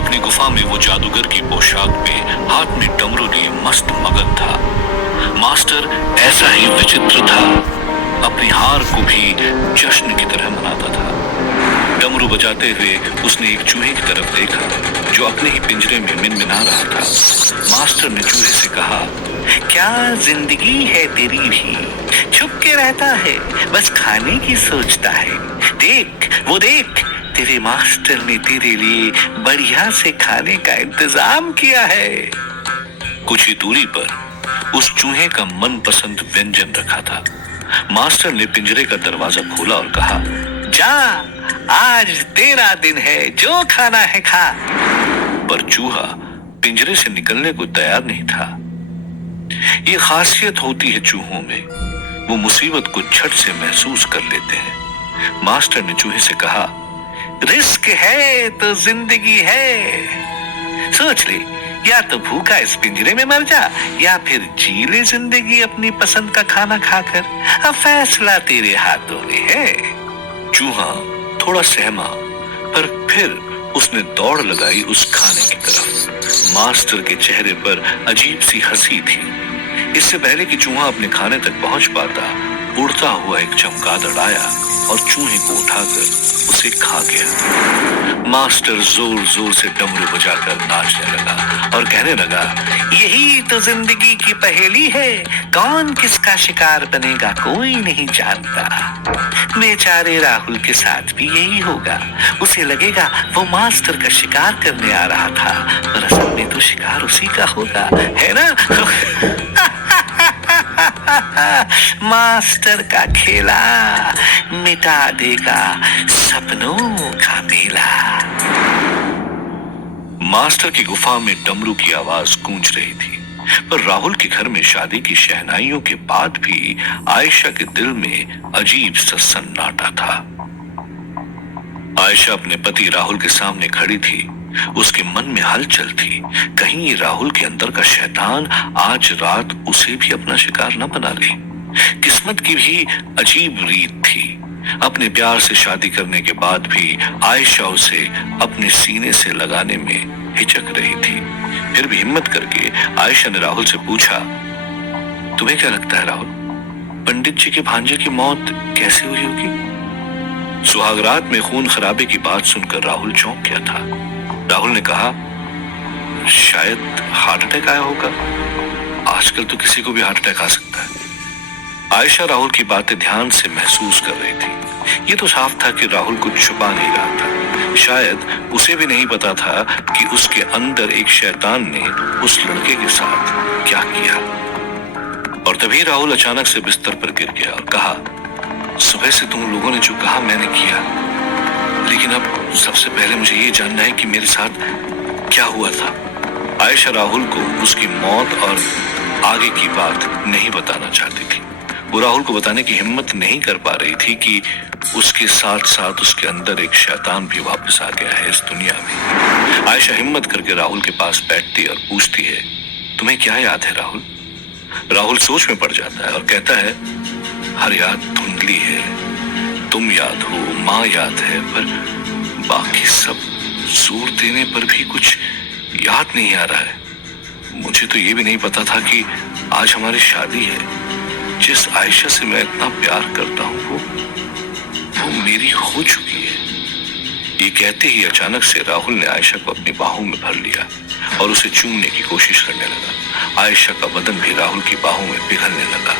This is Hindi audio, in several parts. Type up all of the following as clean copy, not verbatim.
अपनी गुफा में वो जादूगर की पोशाक में हाथ में डमरू लिए मस्त मगन था। मास्टर ऐसा ही विचित्र था, अपनी हार को भी जश्न की तरह मनाता था। डमरू बजाते हुए उसने एक चूहे की तरफ देखा जो अपने ही पिंजरे में मिनमिना रहा था। मास्टर ने चूहे से कहा, क्या जिंदगी है तेरी भी, छुप के रहता है, बस खाने की सोचता है। देख वो देख, तेरे मास्टर ने तेरे लिए बढ़िया से खाने का इंतजाम किया है। कुछ ही दूरी पर उस चूहे का मनपसंद व्यंजन रखा था। मास्टर ने पिंजरे का दरवाजा खोला और कहा, जा, आज तेरा दिन है, जो खाना है खा। पर चूहा पिंजरे से निकलने को तैयार नहीं था। ये खासियत होती है चूहों में, वो मुसीबत को झट से महसूस कर लेते हैं। मास्टर ने चूहे से कहा, रिस्क है तो जिंदगी है, सोच ले, या तो भूखा इस पिंजरे में मर जा या फिर जी ले जिंदगी अपनी पसंद का खाना खाकर। अब फैसला तेरे हाथों में है। चूहा थोड़ा सहमा, पर फिर उसने दौड़ लगाई उस खाने की तरफ। मास्टर के चेहरे पर अजीब सी हंसी थी। इससे पहले कि चूहा अपने खाने तक पहुंच पाता, उड़ता हुआ एक चमगादड़ आया और चूहे को उठाकर उसे खा गया। मास्टर जोर जोर से डमरू बजाकर नाचने लगा और कहने लगा, यही तो जिंदगी की पहेली है, कौन किसका शिकार बनेगा कोई नहीं जानता। बेचारे राहुल के साथ भी यही होगा, उसे लगेगा वो मास्टर का शिकार करने आ रहा था, पर असल में तो शिकार उसी का होगा, है ना? मास्टर का खेला मिटा देगा सपनों का मेला। मास्टर की गुफा में डमरू की आवाज गूंज रही थी, पर राहुल के घर में शादी की शहनाइयों के बाद भी आयशा के दिल में अजीब सा सन्नाटा था। आयशा अपने पति राहुल के सामने खड़ी थी। उसके मन में हलचल थी, कहीं ये राहुल के अंदर का शैतान आज रात उसे भी अपना शिकार न बना ले। किस्मत की भी अजीब रीत थी। अपने प्यार से शादी करने के बाद भी आयशा उसे अपने सीने से लगाने में हिचक रही थी। फिर भी हिम्मत करके आयशा ने राहुल से पूछा, तुम्हें क्या लगता है राहुल, पंडित जी के भांजे की मौत कैसे हुई होगी? सुहागरात में खून खराबे की बात सुनकर राहुल चौंक गया था। राहुल ने कहा, शायद हार्ट अटैक आया होगा, आजकल तो किसी को भी हार्ट अटैक आ सकता है। आयशा राहुल की बातें ध्यान से महसूस कर रही थी। ये तो साफ था कि राहुल कुछ छुपा नहीं रहा था। शायद उसे भी नहीं पता था कि उसके अंदर एक शैतान ने उस लड़के के साथ क्या किया। और तभी राहुल अचानक से बिस्तर पर गिर गया और कहा, सुबह से तुम लोगों ने जो कहा मैंने किया, लेकिन अब सबसे पहले मुझे ये जानना है कि मेरे साथ क्या हुआ था। आयशा राहुल को उसकी मौत और आगे की बात नहीं बताना चाहती थी। वो राहुल को बताने की हिम्मत नहीं कर पा रही थी कि उसके साथ साथ उसके अंदर एक शैतान भी वापस आ गया है इस दुनिया में। आयशा हिम्मत करके राहुल के पास बैठती और पूछती है, तुम्हें क्या याद है राहुल? राहुल सोच में पड़ जाता है और कहता है, हर याद धुंधली है, तुम याद हो, माँ याद है, पर बाकी सब जोर देने पर भी कुछ याद नहीं आ रहा है। मुझे तो ये भी नहीं पता था कि आज हमारी शादी है। जिस आयशा से मैं इतना प्यार करता हूँ वो मेरी हो चुकी है। ये कहते ही अचानक से राहुल ने आयशा को अपनी बाहों में भर लिया और उसे चूमने की कोशिश करने लगा। आयशा का बदन भी राहुल की बाहों में पिघलने लगा।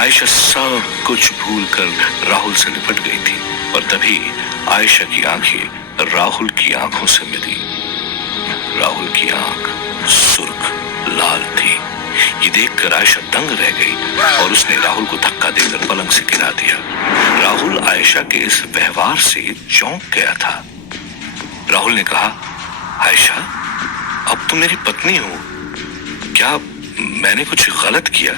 आयशा सब कुछ भूलकर राहुल से लिपट गई थी, और तभी आयशा की आंखें राहुल की आंखों से मिली। राहुल की आंख सुर्ख लाल थी। ये देखकर आयशा दंग रह गई और उसने राहुल को धक्का देकर पलंग से गिरा दिया। राहुल आयशा के इस व्यवहार से चौंक गया था। राहुल ने कहा, आयशा, अब तुम मेरी पत्नी हो, क्या मैंने कुछ गलत किया?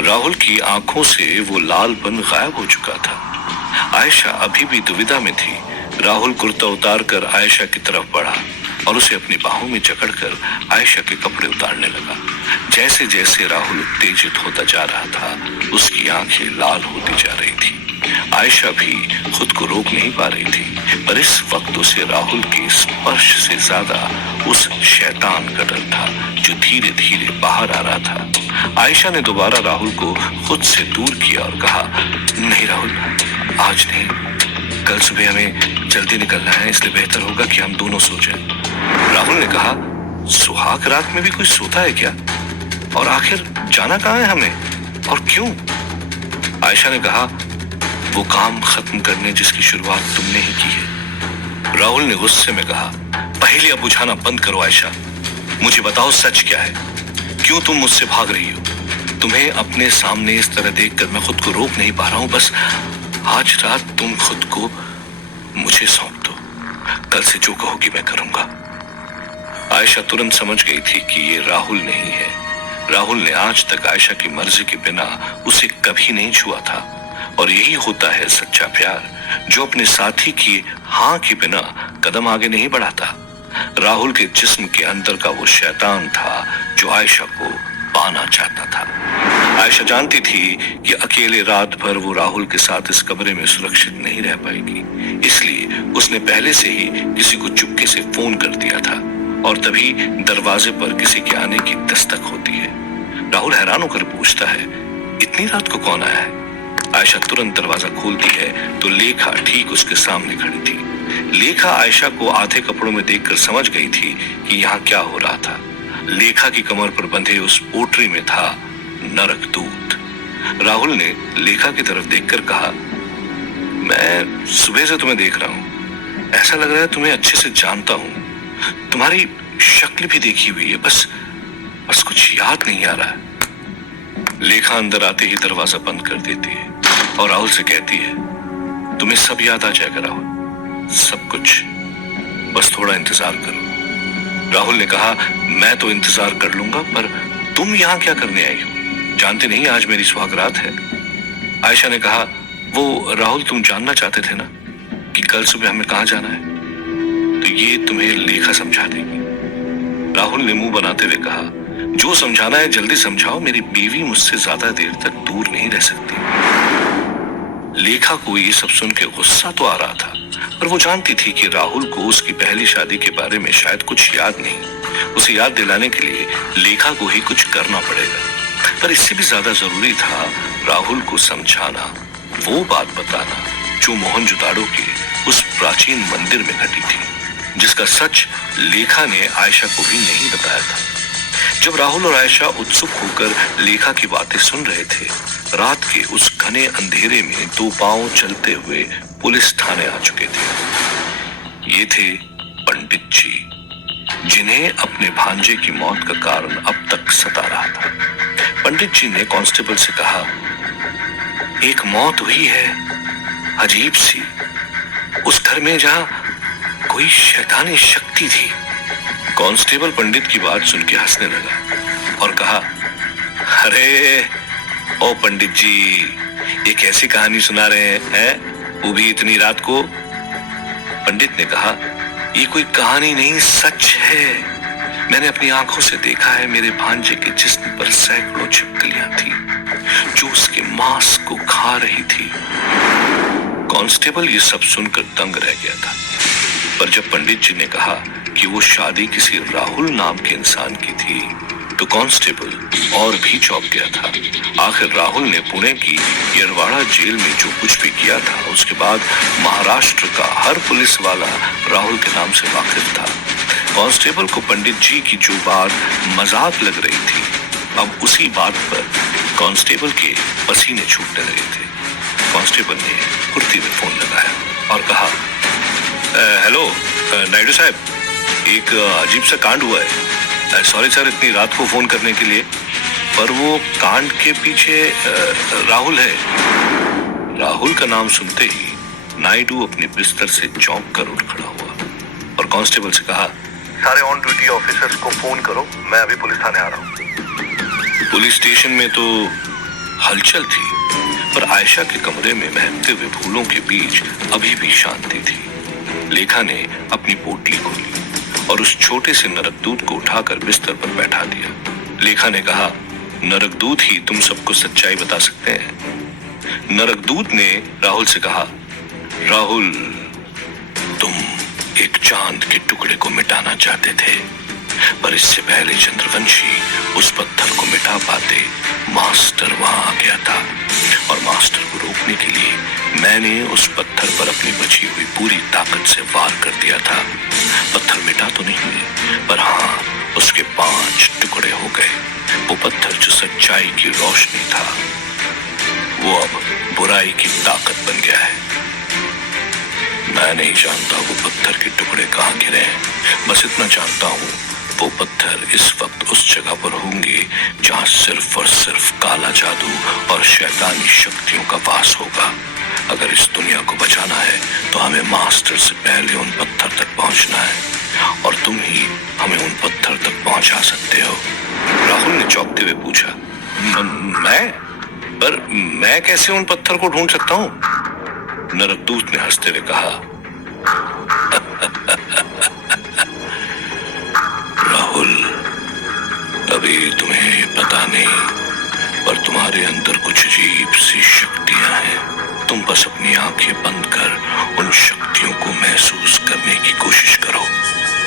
राहुल की आंखों से वो लालपन गायब हो चुका था। आयशा अभी भी दुविधा में थी। राहुल कुर्ता उतारकर आयशा की तरफ बढ़ा और उसे अपनी बाहों में जकड़कर आयशा के कपड़े उतारने लगा। जैसे जैसे राहुल उत्तेजित होता जा रहा था, उसकी आंखें लाल होती जा रही थी। आयशा भी खुद को रोक नहीं पा रही थी, पर इस वक्त उसे राहुल के स्पर्श से ज्यादा उस शैतान का डर था जो धीरे धीरे बाहर आ रहा था। आयशा ने दोबारा राहुल को खुद से दूर किया और कहा, नहीं राहुल, आज नहीं, कल सुबह हमें जल्दी निकलना है, इसलिए बेहतर होगा कि हम दोनों सो जाएं। राहुल ने कहा, सुहाग रात में भी कोई सोता है क्या? और आखिर जाना कहाँ है हमें और क्यों? आयशा ने कहा, वो काम खत्म करने जिसकी शुरुआत तुमने ही की है। राहुल ने गुस्से में कहा, पहेलियां बुझाना बंद करो आयशा, मुझे बताओ सच क्या है, क्यों तुम मुझसे भाग रही हो? तुम्हें अपने सामने इस तरह देखकर मैं खुद को रोक नहीं पा रहा हूं, बस आज रात तुम खुद को मुझे सौंप दो, कल से जो कहोगी मैं करूंगा। आयशा तुरंत समझ गई थी कि ये राहुल नहीं है। राहुल ने आज तक आयशा की मर्जी के बिना उसे कभी नहीं छुआ था, और यही होता है सच्चा प्यार, जो अपने साथी की हाँ के बिना कदम आगे नहीं बढ़ाता। राहुल के जिस्म के अंदर का वो शैतान था जो आयशा को पाना चाहता था। आयशा जानती थी कि अकेले रात भर वो राहुल के साथ इस कमरे में सुरक्षित नहीं रह पाएगी, इसलिए उसने पहले से ही किसी को चुपके से फोन कर दिया था, और तभी दरवाजे पर किसी के आने की दस्तक होती है। राहुल हैरान होकर पूछता है, इतनी रात को कौन आया है? आयशा तुरंत दरवाजा खोलती है तो लेखा ठीक उसके सामने खड़ी थी। लेखा आयशा को आधे कपड़ों में देखकर समझ गई थी कि यहाँ क्या हो रहा था। लेखा की कमर पर बंधे उस पोटरी में था नरक दूत। राहुल ने लेखा की तरफ देखकर कहा, मैं सुबह से तुम्हें देख रहा हूँ, ऐसा लग रहा है तुम्हें अच्छे से जानता हूँ, तुम्हारी शक्ल भी देखी हुई है, बस कुछ याद नहीं आ रहा है। लेखा अंदर आते ही दरवाजा बंद कर देती है और राहुल से कहती है, तुम्हें सब याद आ जाएगा राहुल, सब कुछ, बस थोड़ा इंतजार करो। राहुल ने कहा, मैं तो इंतजार कर लूंगा, पर तुम यहाँ क्या करने आई हो? जानते नहीं आज मेरी सुहाग रात है। आयशा ने कहा, वो राहुल तुम जानना चाहते थे ना कि कल सुबह हमें कहाँ जाना है, तो ये तुम्हें लेखा समझा देगी। राहुल ने मुंह बनाते हुए कहा, जो समझाना है जल्दी समझाओ, मेरी बीवी मुझसे ज्यादा देर तक दूर नहीं रह सकती। लेखा को ये सब सुन के गुस्सा तो आ रहा था, पर वो जानती थी कि राहुल को उसकी पहली शादी के बारे में शायद कुछ याद नहीं। उसे याद दिलाने के लिए लेखा को ही कुछ करना पड़ेगा, पर इससे भी ज्यादा जरूरी था राहुल को समझाना, वो बात बताना जो मोहनजोदाड़ो के उस प्राचीन मंदिर में घटी थी, जिसका सच लेखा ने आयशा को भी नहीं बताया था। जब राहुल और आयशा उत्सुक होकर लेखा की बातें सुन रहे थे, रात के उस घने अंधेरे में दो पांव चलते हुए पुलिस थाने आ चुके थे। ये थे पंडित जी, जिन्हें अपने भांजे की मौत का कारण अब तक सता रहा था। पंडित जी ने कांस्टेबल से कहा, एक मौत हुई है अजीब सी, उस घर में जहां कोई शैतानी शक्ति थी। कांस्टेबल पंडित की बात सुन के हंसने लगा और कहा, अरे ओ पंडित जी, ये कैसी कहानी सुना रहे हैं, वो भी इतनी रात को? पंडित ने कहा, ये कोई कहानी नहीं, सच है। मैंने अपनी आंखों से देखा है, मेरे भांजे के जिस्म पर सैकड़ों छिपकलियां थी जो उसके मांस को खा रही थी। कांस्टेबल ये सब सुनकर दंग रह गया था, पर जब पंडित जी ने कहा कि वो शादी किसी राहुल नाम के इंसान की थी, तो कांस्टेबल और भी चौंक गया था। आखिर राहुल ने पुणे की येरवाड़ा जेल में जो कुछ भी किया था, उसके बाद महाराष्ट्र का हर पुलिस वाला राहुल के नाम से वाकिफ था। कांस्टेबल को पंडित जी की जो बात मजाक लग रही थी, अब उसी बात पर कांस्टेबल के पसीने छूटने लगे थे। कांस्टेबल ने कुर्ती में फोन लगाया और कहा, हेलो नायडू साहब, एक अजीब सा कांड हुआ है। सॉरी सर इतनी रात को फोन करने के लिए, पर वो कांड के पीछे राहुल है। राहुल का नाम सुनते ही नायडू अपने बिस्तर से चौंक कर उठ खड़ा हुआ और कांस्टेबल से कहा, सारे ऑन ड्यूटी ऑफिसर्स को फोन करो, मैं अभी पुलिस थाने आ रहा हूँ। पुलिस स्टेशन में तो हलचल थी, पर आयशा के कमरे में महकते हुए फूलों के बीच अभी भी शांति थी। लेखा ने अपनी पोटली खोली और उस छोटे से नरकदूत को उठाकर बिस्तर पर बैठा दिया। लेखा ने कहा, नरकदूत ही तुम सबको सच्चाई बता सकते हैं। नरकदूत ने राहुल से कहा, राहुल, तुम एक चांद के टुकड़े को मिटाना चाहते थे, पर इससे पहले चंद्रवंशी उस पत्थर को मिटा पाते मास्टर वहां आ गया था, और मास्टर को रोकने के लिए मैंने उस पत्थर पर अपनी बची हुई पूरी ताकत से वार कर दिया था। पत्थर मिटा तो नहीं, पर हाँ, उसके 5 टुकड़े हो गए। वो पत्थर जो सच्चाई की रोशनी था, वो अब बुराई की ताकत बन गया है। मैं नहीं जानता वो पत्थर के टुकड़े कहाँ गिरे हैं, बस इतना जानता हूँ, वो पत्थर इस वक्त उस जगह पर होंगे जहाँ सिर्फ और सिर्फ काला जादू और शैतानी शक्तियों का वास होगा। अगर इस दुनिया को बचाना है तो हमें मास्टर से पहले उन पत्थर तक पहुंचना है, और तुम ही हमें उन पत्थर तक पहुंचा सकते हो। राहुल ने चौंकते हुए पूछा, मैं कैसे उन पत्थर को ढूंढ सकता हूँ? नरकदूत ने हंसते हुए कहा, राहुल, अभी तुम्हें पता नहीं, पर तुम्हारे अंदर कुछ अजीब सी शक्तियां हैं। तुम बस अपनी आंखें बंद कर उन शक्तियों को महसूस करने की कोशिश करो।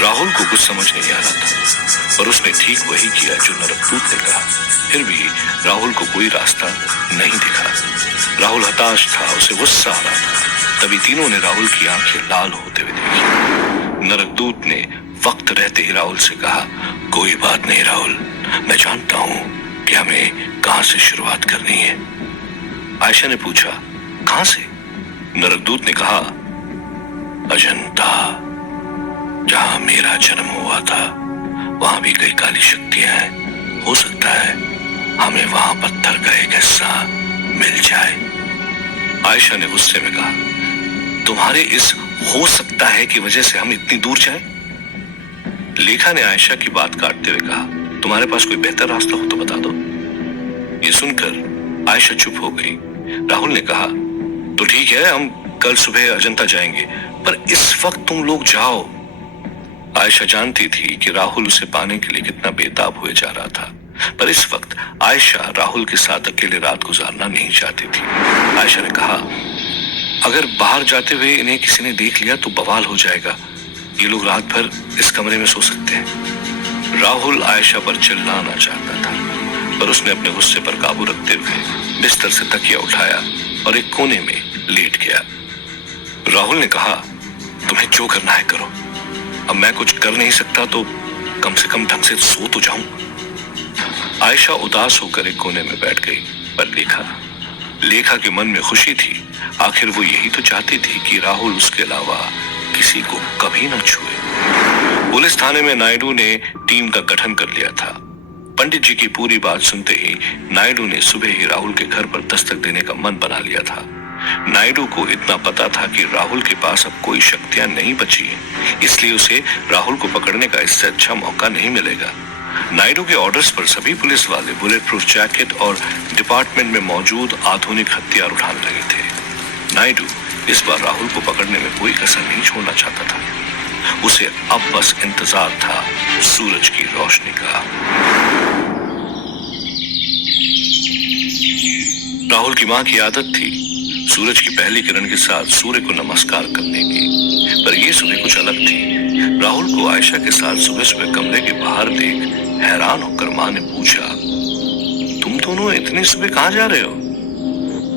राहुल को कुछ समझ नहीं आ रहा था, पर उसने ठीक वही किया जो नरकदूत ने कहा। फिर भी राहुल को कोई रास्ता नहीं दिखा। राहुल हताश था, उसे गुस्सा आ रहा था। तभी तीनों ने राहुल की आंखें लाल होते हुए देखी। नरकदूत ने वक्त रहते ही राहुल से कहा, कोई बात नहीं राहुल, मैं जानता हूँ कि हमें कहाँ से शुरुआत करनी है। आयशा ने पूछा, कहाँ से? नरकदूत ने कहा, अजंता, जहाँ मेरा जन्म हुआ था, वहां भी कई काली शक्तियां हैं। हो सकता है हमें वहां पत्थर का एक हिस्सा मिल जाए। आयशा ने गुस्से में कहा, तुम्हारे इस हो सकता है की वजह से हम इतनी दूर जाएं? लेखा ने आयशा की बात काटते हुए कहा, तुम्हारे पास कोई बेहतर रास्ता हो तो बता दो। ये सुनकर आयशा चुप हो गई। राहुल ने कहा, तो ठीक है, हम कल सुबह अजंता जाएंगे, पर इस वक्त तुम लोग जाओ। आयशा जानती थी कि राहुल उसे पाने के लिए कितना बेताब हुए जा रहा था, पर इस वक्त आयशा राहुल के साथ अकेले रात गुजारना नहीं चाहती थी। आयशा ने कहा, अगर बाहर जाते हुए इन्हें किसी ने देख लिया तो बवाल हो जाएगा। ये लोग रात भर इस कमरे में सो सकते हैं। राहुल आयशा पर चिल्लाना चाहता था, पर उसने अपने गुस्से पर काबू रखते हुए बिस्तर से तकिया उठाया और एक कोने में लेट गया। राहुल ने कहा, तुम्हें जो करना है करो, अब मैं कुछ कर नहीं सकता तो कम से कम ढंग से सो तो जाऊं। आयशा उदास होकर एक कोने में बैठ गई, पर लेखा के मन में खुशी थी। आखिर वो यही तो चाहती थी कि राहुल उसके अलावा किसी को कभी न छुए। पुलिस थाने में नायडू ने टीम का गठन कर लिया था। पंडित जी की पूरी बात सुनते ही नायडू ने सुबह ही राहुल के घर पर दस्तक देने का मन बना लिया था। नायडू को इतना पता था कि राहुल के पास अब कोई शक्तियां नहीं बची हैं, इसलिए उसे राहुल को पकड़ने का इससे अच्छा मौका नहीं मिलेगा। नायडू के ऑर्डर्स पर सभी पुलिस वाले बुलेट प्रूफ जैकेट और डिपार्टमेंट में मौजूद आधुनिक हथियार उठाने लगे थे। नायडू इस बार राहुल को पकड़ने में कोई कसर नहीं छोड़ना चाहता था। उसे अब बस इंतजार था सूरज की रोशनी का। राहुल की मां की आदत थी सूरज की पहली किरण के साथ सूर्य को नमस्कार करने की, पर यह सुबह कुछ अलग थी। राहुल को आयशा के साथ सुबह सुबह कमरे के बाहर देख हैरान होकर मां ने पूछा, तुम दोनों इतनी सुबह कहाँ जा रहे हो?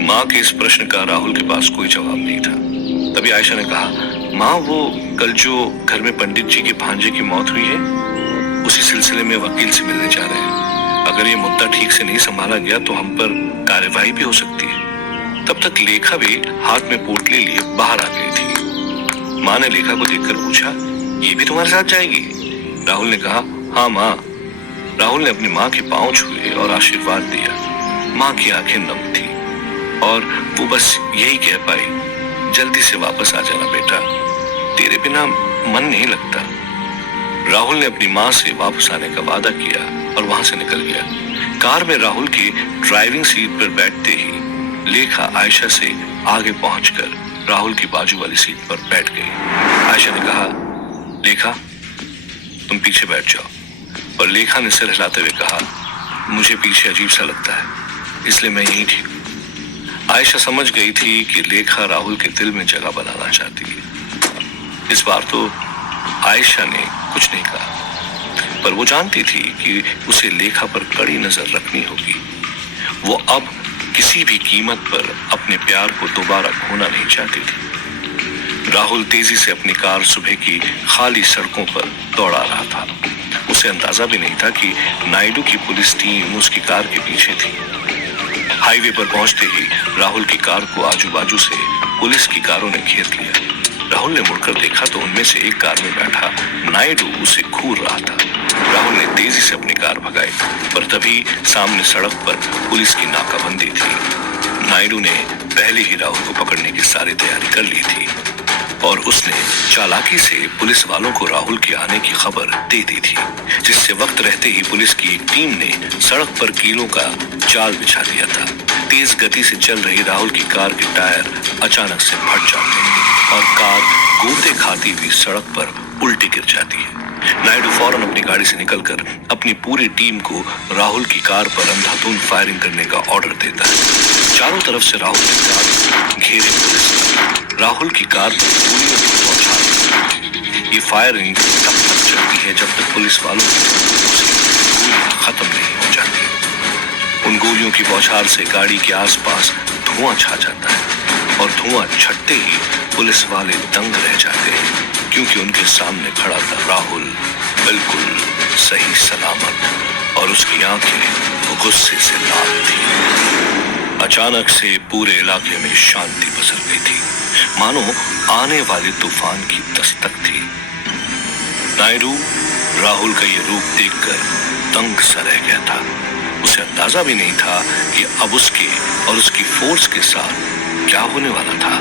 मां के इस प्रश्न का राहुल के पास कोई जवाब नहीं था। तभी आयशा ने कहा, मां, वो कल जो घर में पंडित जी के भांजे की मौत हुई है, उसी सिलसिले में वकील से मिलने जा रहे हैं। अगर ये मुद्दा ठीक से नहीं संभाला गया तो हम पर कार्यवाही भी हो सकती है। तब तक लेखा भी हाथ में पोटली लिए बाहर आ गई थी। मां ने लेखा को देखकर पूछा, ये भी तुम्हारे साथ जाएगी? राहुल ने कहा, हाँ मां। राहुल ने अपनी मां के पांव छुए और आशीर्वाद दिया। मां की आंखें नम थी और वो बस यही कह पाई, जल्दी से वापस आ जाना बेटा, तेरे बिना मन नहीं लगता। राहुल ने अपनी मां से वापस आने का वादा किया और वहां से निकल गया। कार में राहुल की ड्राइविंग सीट पर बैठते ही लेखा आयशा से आगे पहुंचकर राहुल की बाजू वाली सीट पर बैठ गई। आयशा ने कहा, लेखा, तुम पीछे बैठ जाओ, पर लेखा ने सिर हिलाते हुए कहा, मुझे पीछे अजीब सा लगता है, इसलिए मैं यहीं ठीक हूं। आयशा समझ गई थी कि लेखा राहुल के दिल में जगह बनाना चाहती है। इस बार तो आयशा ने कुछ नहीं कहा, पर वो जानती थी कि उसे लेखा पर कड़ी नजर रखनी होगी। वो अब किसी भी कीमत पर अपने प्यार को दोबारा खोना नहीं चाहती थी। राहुल तेजी से अपनी कार सुबह की खाली सड़कों पर दौड़ा रहा था। उसे अंदाजा भी नहीं था कि नायडू की पुलिस टीम उसकी कार के पीछे थी। हाईवे पर पहुंचते ही राहुल की कार को आजू बाजू से पुलिस की कारों ने घेर लिया। राहुल ने मुड़कर देखा तो उनमें से एक कार में बैठा नायडू उसे घूर रहा था। राहुल ने तेजी से अपनी कार भगाई, पर तभी सामने सड़क पर पुलिस की नाकाबंदी थी। नायडू ने पहले ही राहुल को पकड़ने की सारी तैयारी कर ली थी और उसने चालाकी से पुलिस वालों को राहुल के आने की खबर दे दी थी, जिससे वक्त रहते ही पुलिस की एक टीम ने सड़क पर कीलों का जाल बिछा दिया था। तेज गति से चल रही राहुल की कार के टायर अचानक से फट जाते हैं और कार गोते खाती हुई सड़क पर उल्टी गिर जाती है। नायडू फौरन अपनी गाड़ी से निकलकर अपनी पूरी टीम को राहुल की कार पर अंधाधुंध फायरिंग करने का ऑर्डर देता है। चारों तरफ से राहुल की कार घेरे पुलिस राहुल की कार पर गोलियों की बौछार। ये फायरिंग तब तक चलती है जब तक पुलिस वालों की गोलियां खत्म नहीं हो जाती। उन गोलियों की बौछार से गाड़ी के आसपास धुआं छा जाता है और धुआं छटते ही पुलिस वाले दंग रह जाते हैं, क्योंकि उनके सामने खड़ा था राहुल, बिल्कुल सही सलामत, और उसकी आंखें गुस्से से लाल थी। अचानक से पूरे इलाके में शांति पसर गई थी, मानो आने वाले तूफान की दस्तक थी। नायडू राहुल का ये रूप देखकर दंग सा रह गया था। उसे अंदाजा भी नहीं था कि अब उसके और उसकी फोर्स के साथ क्या होने वाला था।